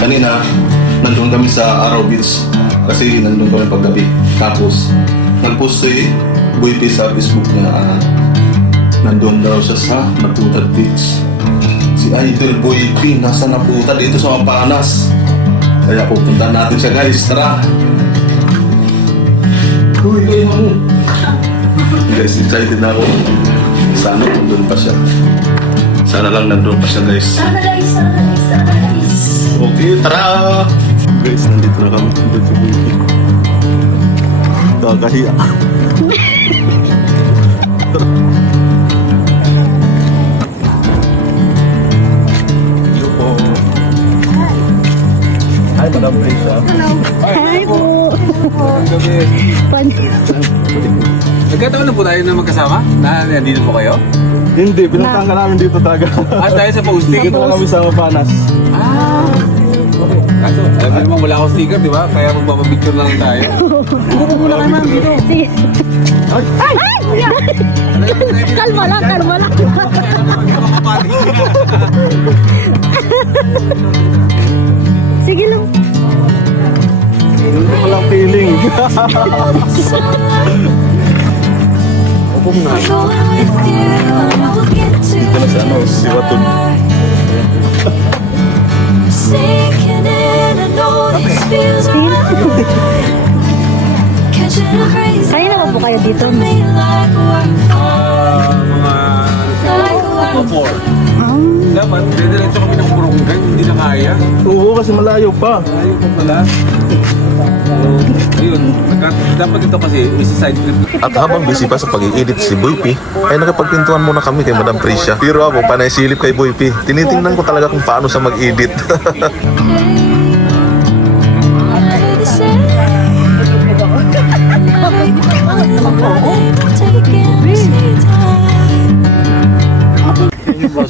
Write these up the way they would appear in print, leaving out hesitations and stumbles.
Kanina, nandun kami sa Araw Beach kasi nandun kami paggabi. Tapos, nag-post si Boy P sa Facebook na nandun daw siya sa Naputad Beach. Si Idol Boy P nasa Naputad dito sa Mapanas. Kaya pupunta natin siya guys, tara! Uy, kayo mo! Guys, excited na ako. Sana nandun pa siya. Sana lang nandun pa siya guys. Sana guys. Okay, tara! Guys, nandito na kami. Nandito sa Boy. Kakahiya. Hello po. Hi, Madam Prisha. Hi po. Nagkataon na po tayo na magkasama? Na nandito po kayo? Hindi, pinuntahan ka namin dito taga. Dahil sa posting? Dito na kami sa Mapanas. Okay. Kaso, alam mo naman wala akong sticker, di ba? Kaya magpapapicture lang tayo. Dito muna kayo ma'am, dito. Sige. Ay! Kalma lang. Sige lang. Hindi ko lang feeling. Upong na. Dito na sa ano, si Watun. Sinking in, I know these feels are right. Catching a breeze Kaya naman po kayo dito. me like Mga 4. Dapat, diretso kami ng Burungan, hindi na kaya. Oo, kasi malayo pa. Ayaw ko pala. So, ayun, dapat ito kasi is side trip. At habang busy pa sa pag-i-edit si Boy P, ay nakapagpintuan muna kami kay Madam Prisha. Pero ako, panay silip kay Boy P. Tinitingnan ko talaga kung paano siya mag-edit.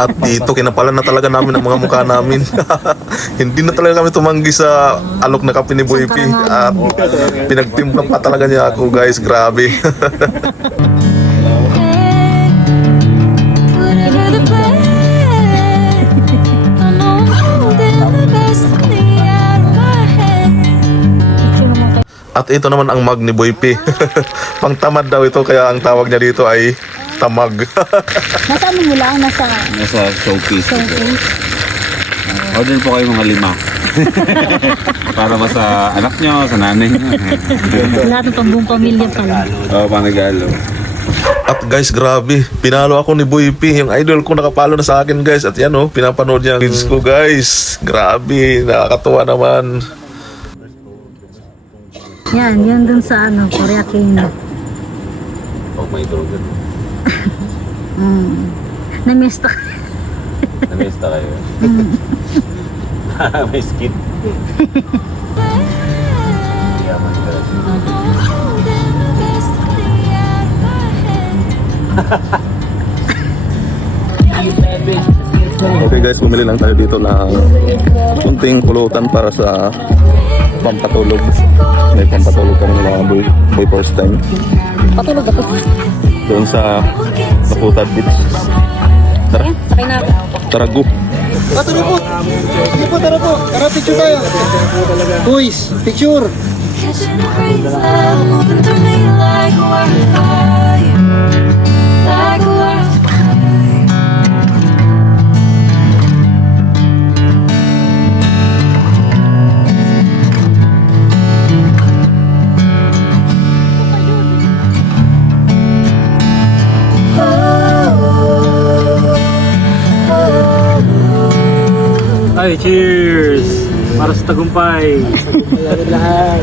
At dito, kinapalan na talaga namin ang mga mukha namin. Hindi na talaga kami tumanggi sa alok na kape ni Boy P. At pinagtimpla pa talaga niya ako guys, grabe. At ito naman ang mug ni Boy P. Pangtamad daw ito, kaya ang tawag niya dito ay tamag. Nasa ano mo lang? Nasa Nasa showcase. showcase. Order po kayo mga 5. Para ba sa anak nyo, sa nanay nyo. Lahat ng pambuong pamilya pala. Oo, panagalo. At guys, grabe, pinalo ako ni Boy P. Yung idol ko nakapalo na sa akin guys. At yan oh, pinapanood niya ang videos ko guys. Grabe, nakakatuwa naman. Yan, yun dun sa ano, Korea King. Oh, may droga. Na-miss to. Namesta kayo. May skid. Yaman ka. Okay guys, bumili lang tayo dito ng kunting pulutan para sa pampatulog. May pampatulog kami ng mga boy first time. Patulog ako. Doon sa Naputad Beach. Tara, Sakay na. tara go. Tara po. Sige po, tara po. Tara, picture tayo. Boys, picture. Catching a breeze, moving through me like a wildfire, like a wildfire. Ay, cheers. Para sa tagumpay. Lahat.